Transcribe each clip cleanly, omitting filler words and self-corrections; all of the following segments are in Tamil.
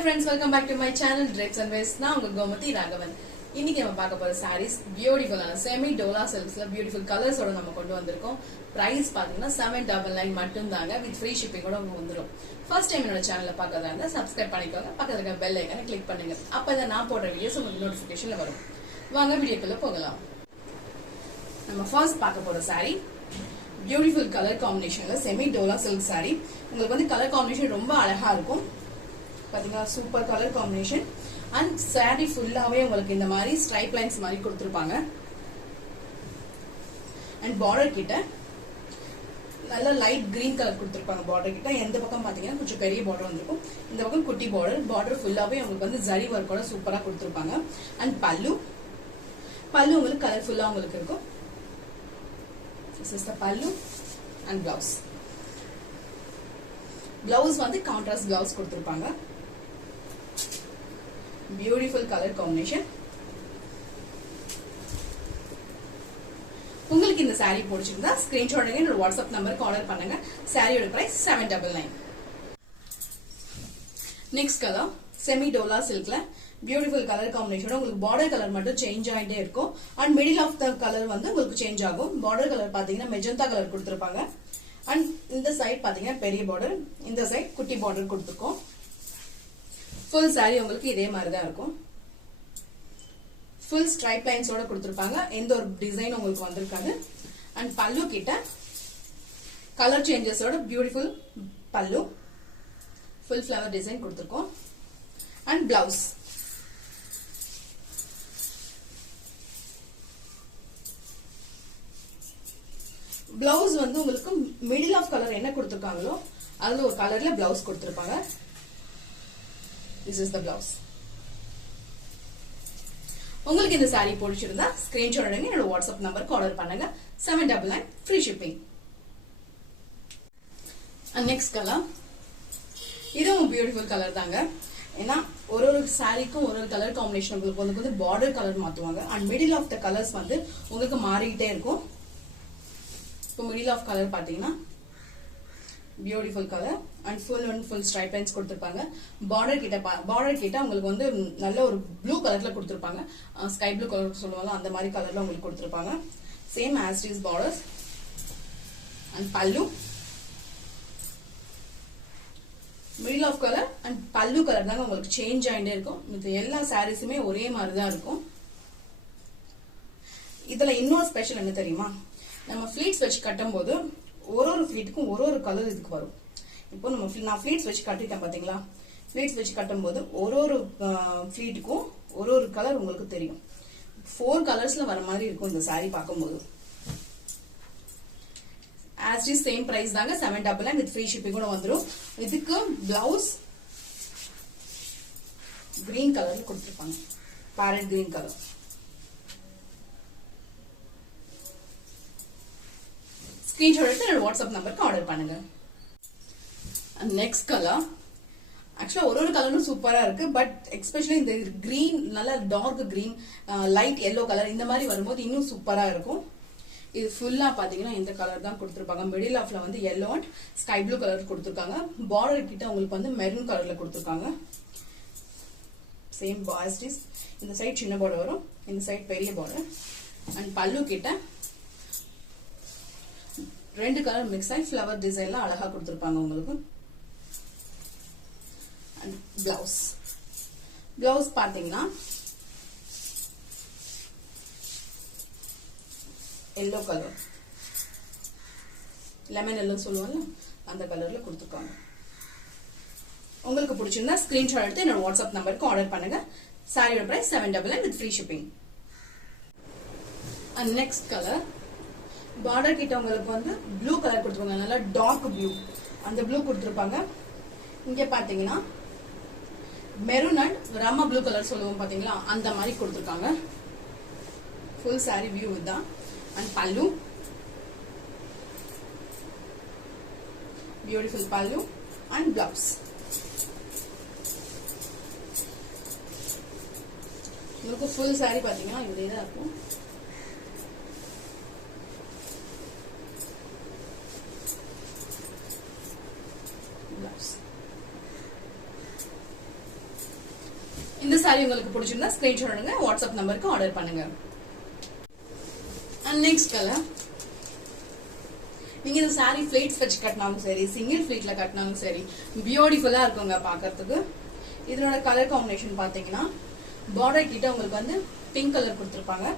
Hi friends, welcome back to my channel Drapes and Waist. நான் உங்க கோமதி ராகவன். இன்னைக்கு நம்ம பார்க்க போற sarees பியூட்டிஃபுல்லான செமி டோலா சில்க்ஸ்ல பியூட்டிஃபுல் கலர்ஸோட நம்ம கொண்டு வந்திருக்கோம். பிரைஸ் பாத்தீங்கன்னா 799 மட்டும் தாங்க வித் ஃப்ரீ ஷிப்பிங் கூட வந்துரும். ஃபர்ஸ்ட் டைம் என்னோட சேனலை பார்க்கறதா இருந்தா சப்ஸ்கிரைப் பண்ணிக்கோங்க. பக்கத்துல இருக்க பெல் ஐகானை கிளிக் பண்ணுங்க. அப்பதான் நான் போடுற வீடியோஸ் உங்களுக்கு நோட்டிபிகேஷன்ல வரும். வாங்க வீடியோக்குள்ள போகலாம். நம்ம ஃபர்ஸ்ட் பார்க்க போற saree பியூட்டிஃபுல் கலர் காம்பினேஷன்ல செமி டோலா சில்க் saree. உங்களுக்கு வந்து கலர் காம்பினேஷன் ரொம்ப அழகா இருக்கும். பாத்தீங்களா super colour combination and sari ஃபுல்லாவே உங்களுக்கு இந்த மாதிரி ஸ்ட்ரைப் லைன்ஸ் மாதிரி கொடுத்திருப்பாங்க. அண்ட் பார்டர் கிட்ட நல்ல லைட் கிரீன் கலர் கொடுத்திருப்பாங்க. பார்டர் கிட்ட எந்த பக்கம் பாத்தீங்கன்னா கொஞ்சம் பெரிய பார்டர் வந்திருக்கும், இந்த பக்கம் குட்டி பார்டர். பார்டர் ஃபுல்லாவே உங்களுக்கு வந்து ஜரி ஒர்க்கோட சூப்பரா கொடுத்திருப்பாங்க. அண்ட் பல்லு உங்களுக்கு கலர்ஃபுல்லா உங்களுக்கு இருக்கும். This is the pallu and blouse. Blouse வந்து கான்ட்ராஸ்ட் blouse கொடுத்திருப்பாங்க. Beautiful colour combination. உங்களுக்கு இந்த saree பிடிச்சிருந்தா ஸ்கிரீன்ஷாட் எடுங்க, என்னோட வாட்ஸ்அப் நம்பருக்கு ஆர்டர் பண்ணுங்க. சாரியோட price 799. Next colour semi dola சில்க்ல பியூட்டிஃபுல் கலர் காம்பினேஷன். உங்களுக்கு பார்டர் கலர் மட்டும் சேஞ்ச் ஆகிட்டே இருக்கும் and middle of the colour வந்து உங்களுக்கு சேஞ்ச் ஆகும். பார்டர் கலர் பாத்தீங்கன்னா மெஜந்தா கலர் கொடுத்திருப்பாங்க. அண்ட் இந்த சைட் பாத்தீங்கன்னா பெரிய பார்டர், இந்த சைட் குட்டி பார்டர் கொடுத்துருக்கோம். ஃபுல் சாரி உங்களுக்கு இதே மாதிரி தான் இருக்கும். ஃபுல் ஸ்ட்ரைப் லைன்ஸோட கொடுத்திருப்பாங்க. எந்த ஒரு டிசைன் உங்களுக்கு வந்திருக்காது. அண்ட் பல்லு கிட்ட கலர் சேஞ்சஸோட பியூட்டிஃபுல் பல்லு, ஃபுல் ஃபிளவர் டிசைன் கொடுத்திருக்கோம். அண்ட் பிளவுஸ் பிளவுஸ் வந்து உங்களுக்கு மிடில் ஆஃப் கலர் என்ன கொடுத்திருக்காங்களோ அதுல ஒரு கலர்ல பிளவுஸ் கொடுத்திருப்பாங்க. This is the blouse. உங்களுக்கு இந்த saree பிடிச்சிருந்தா ஸ்கிரீன்ஷாட் எடுங்க, என்னோட வாட்ஸ்அப் நம்பருக்கு ஆர்டர் பண்ணுங்க. 799 ஃப்ரீ ஷிப்பிங். நெக்ஸ்ட் கலர் இதுவும் பியூட்டிஃபுல் கலர் தாங்க. ஏன்னா ஒரு சாரிக்கும் ஒரு கலர் காம்பினேஷன் உங்களுக்கு வந்து பார்டர் கலர் மாத்துவாங்க. And middle of the colours வந்து உங்களுக்கு மாறிக்கிட்டே இருக்கும். இப்போ மிடில் ஆஃப் கலர் பாத்தீங்கன்னா beautiful colour and full stripe lines கொடுத்திருப்பாங்க. பார்டர் கிட்ட உங்களுக்கு வந்து நல்ல ஒரு ப்ளூ கலர்ல கொடுத்திருப்பாங்க. ஸ்கை ப்ளூ கலர் சொல்லுவாங்க, அந்த மாதிரி கலர்ல உங்களுக்கு கொடுத்திருப்பாங்க. Same as is borders. And பல்லு மிடில் ஆஃப் கலர் அண்ட் பல்லு கலர் தாங்க உங்களுக்கு சேஞ்ச் ஆகிட்டே இருக்கும். இது எல்லா சாரீஸுமே ஒரே மாதிரி தான் இருக்கும். இதுல இன்னொரு ஸ்பெஷல் என்ன தெரியுமா, நம்ம ஃபிளீட்ஸ் வச்சு கட்டும் போது ஒரு ஃபிளீட்டுக்கும் ஒரு கலர் இதுக்கு வரும். இப்போ நான் ஃபிளீட்ஸ் வச்சு கட்டிட்டேன் பாத்தீங்களா. ஃபிளீட்ஸ் வச்சு கட்டும் போது ஒரு ஃபிளீட்டுக்கும் ஒரு கலர் உங்களுக்கு தெரியும். 4 கலர்ஸ்ல வர மாதிரி இருக்கும் இந்த saree பார்க்கும்போது. as is சேம் பிரைஸ் தாங்க 799 வித் ஃப்ரீ ஷிப்பிங் கூட வந்துரும். இதுக்கு பிளவுஸ் கிரீன் கலர்ல கொடுத்திருப்பாங்க, பேரட் கிரீன் கலர். ஸ்கிரீன்ஷாட் எடுத்து என்னோட வாட்ஸ்அப் நம்பருக்கு ஆர்டர் பண்ணுங்க. நெக்ஸ்ட் கலர் ஆக்சுவலா ஒரு கலரும் சூப்பரா இருக்கு. பட் எஸ்பெஷலி இந்த கிரீன் நல்ல dark green, light yellow colour இந்த மாதிரி வரும்போது இன்னும் சூப்பரா இருக்கும். இது ஃபுல்லா பாத்தீங்கன்னா இந்த கலர் தான் கொடுத்திருப்பாங்க. மிடில் ஆஃப்ல வந்து yellow and sky blue colour கொடுத்திருக்காங்க. பார்டர் கிட்ட உங்களுக்கு வந்து மெரூன் கலர்ல கொடுத்திருக்காங்க. சேம் பாஸ்டிஸ். இந்த சைட் சின்ன பார்டர் வரும், இந்த சைட் பெரிய பார்டர். அண்ட் பல்லு கிட்ட 2 கலர் மிக்ஸ் ஆகி ஃபிளவர் டிசைன்ல அழகா கொடுத்திருப்பாங்க உங்களுக்கு. அண்ட் பிளவுஸ் பாத்தீங்கன்னா எல்லோ கலர், லெமன் எல்லோ சொல்லுவாங்க, அந்த கலர்ல கொடுத்துருக்காங்க. உங்களுக்கு பிடிச்சிருந்தா ஸ்கிரீன்ஷாட் எடுத்து என்னோட வாட்ஸ்அப் நம்பருக்கு ஆர்டர் பண்ணுங்க. சாரியோட price 799 with free shipping. And next colour border கிட்ட உங்களுக்கு வந்து ப்ளூ கலர் கொடுத்துருப்பாங்க, நல்லா டார்க் ப்ளூ, அந்த ப்ளூ கொடுத்துருப்பாங்க. இங்க பாத்தீங்கன்னா maroon and Rama blue colour சொல்லுவோம் பாத்தீங்களா, அந்த மாதிரி கொடுத்துருக்காங்க. ஃபுல் saree வியூ இதுதான். அண்ட் பல்லு பியூட்டிஃபுல் பல்லு அண்ட் பிளவுஸ். உங்களுக்கு ஃபுல் saree பாத்தீங்கன்னா இப்படிதான் இருக்கும். பிளவுஸ் இந்த saree உங்களுக்கு பிடிச்சிருந்தா ஸ்கிரீன்ஷாட் எடுங்க, வாட்ஸ்அப் நம்பருக்கு ஆர்டர் பண்ணுங்க. அண்ட் நெக்ஸ்ட் கலர், நீங்க இந்த saree ஃபிளேட்ஸ் வச்சு கட்டினாலும் சரி, சிங்கிள் ஃபிளேட்ல கட்டினாலும் சரி, பியூட்டிஃபுல்லா இருக்குங்க பாக்கிறதுக்கு. இதனோட கலர் காம்பினேஷன் பாத்தீங்கன்னா பார்டர் கிட்ட உங்களுக்கு வந்து பிங்க் கலர் கொடுத்துருப்பாங்க.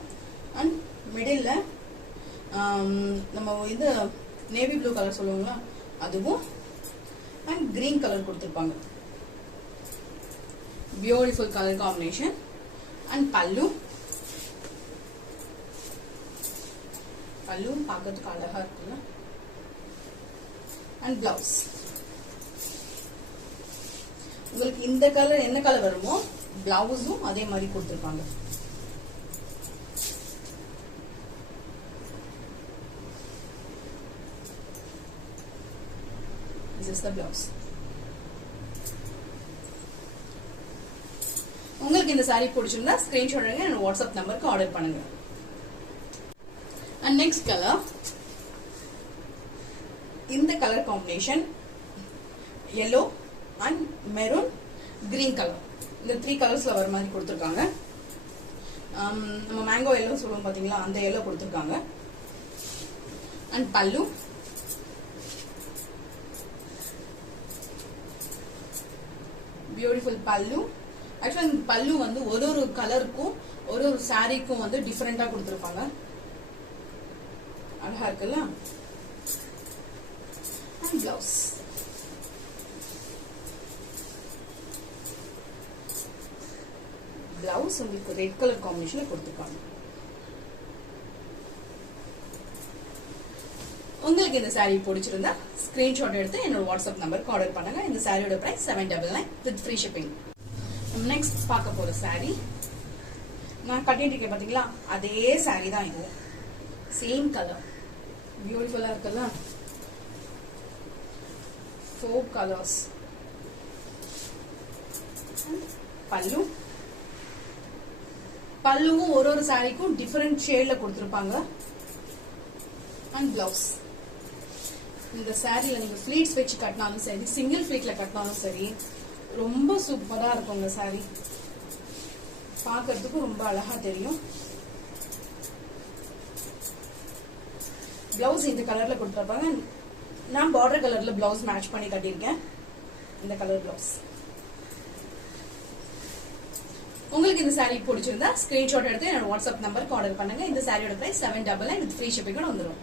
அண்ட் மிடில் நம்ம இது நேவி ப்ளூ கலர் சொல்லுவாங்களா அதுவும், அண்ட் கிரீன் கலர் கொடுத்துருப்பாங்க. Beautiful colour combination. அண்ட் பல்லு பார்க்கறதுக்கு அழகா இருக்குல்ல. அண்ட் பிளவுஸ் உங்களுக்கு இந்த கலர் என்ன கலர் வருமோ பிளவுஸும் அதே மாதிரி கொடுத்துருப்பாங்க. This is the blouse. உங்களுக்கு இந்த saree பிடிச்சிருந்தா ஸ்கிரீன்ஷாட் எடுங்க, என்னோட வாட்ஸ்அப் நம்பருக்கு ஆர்டர் பண்ணுங்க. அண்ட் நெக்ஸ்ட் கலர், இந்த colour combination yellow and maroon green colour, இந்த 3 கலர்ஸ்ல வர மாதிரி கொடுத்துருக்காங்க. நம்ம மேங்கோ எல்லோ சொல்லுவோம் பாத்தீங்களா, அந்த எல்லோ கொடுத்துருக்காங்க. அண்ட் பல்லு பியூட்டிஃபுல் பல்லு. ஆக்சுவலா இந்த பல்லு வந்து ஒரு ஒரு கலருக்கும் ஒரு ஒரு சாரீக்கும் வந்து டிஃபரெண்டா கொடுத்துருப்பாங்க. அழகா இருக்குல்ல. அண்ட் பிளவுஸ் உங்களுக்கு ரெட் கலர் காம்பினேஷன்ல கொடுத்துருப்பாங்க. உங்களுக்கு இந்த saree பிடிச்சிருந்தா ஸ்கிரீன்ஷாட் எடுத்து என்னோட வாட்ஸ்அப் நம்பருக்கு ஆர்டர் பண்ணுங்க. இந்த சாரியோட price 799 with free shipping. Next பார்க்க போற saree நான் கட்டிட்டு இருக்கேன் பாத்தீங்களா, அதே saree தான் இது. சேம் கலர், பியூட்டிஃபுல்லா இருக்குல்ல. 4 கலர்ஸ். பல்லுவும் ஒரு ஒரு சாரிக்கும் டிஃபரெண்ட் ஷேட்ல கொடுத்துருப்பாங்க. அண்ட் பிளவுஸ் இந்த சாரியில நீங்க ஃபிளீட்ஸ் வச்சு கட்டினாலும் சரி, சிங்கிள் ஃபிளீட்ல கட்டினாலும் சரி, ரொம்ப சூப்பரா இருக்கும் இந்த சாரி. பாக்கிறதுக்கு ரொம்ப அழகா தெரியும். பிளவுஸ் இந்த கலர்ல கொடுத்துருப்பாங்க. நான் பார்டர் கலர்ல பிளவுஸ் மேட்ச் பண்ணி கட்டியிருக்கேன். இந்த கலர் பிளவுஸ். உங்களுக்கு இந்த saree பிடிச்சிருந்தா ஸ்கிரீன்ஷாட் எடுத்து என்னோட வாட்ஸ்அப் நம்பருக்கு ஆர்டர் பண்ணுங்க. இந்த சாரியோட பிரைஸ் 799 வித் ஃப்ரீ ஷிப்பிங் வந்துடும்.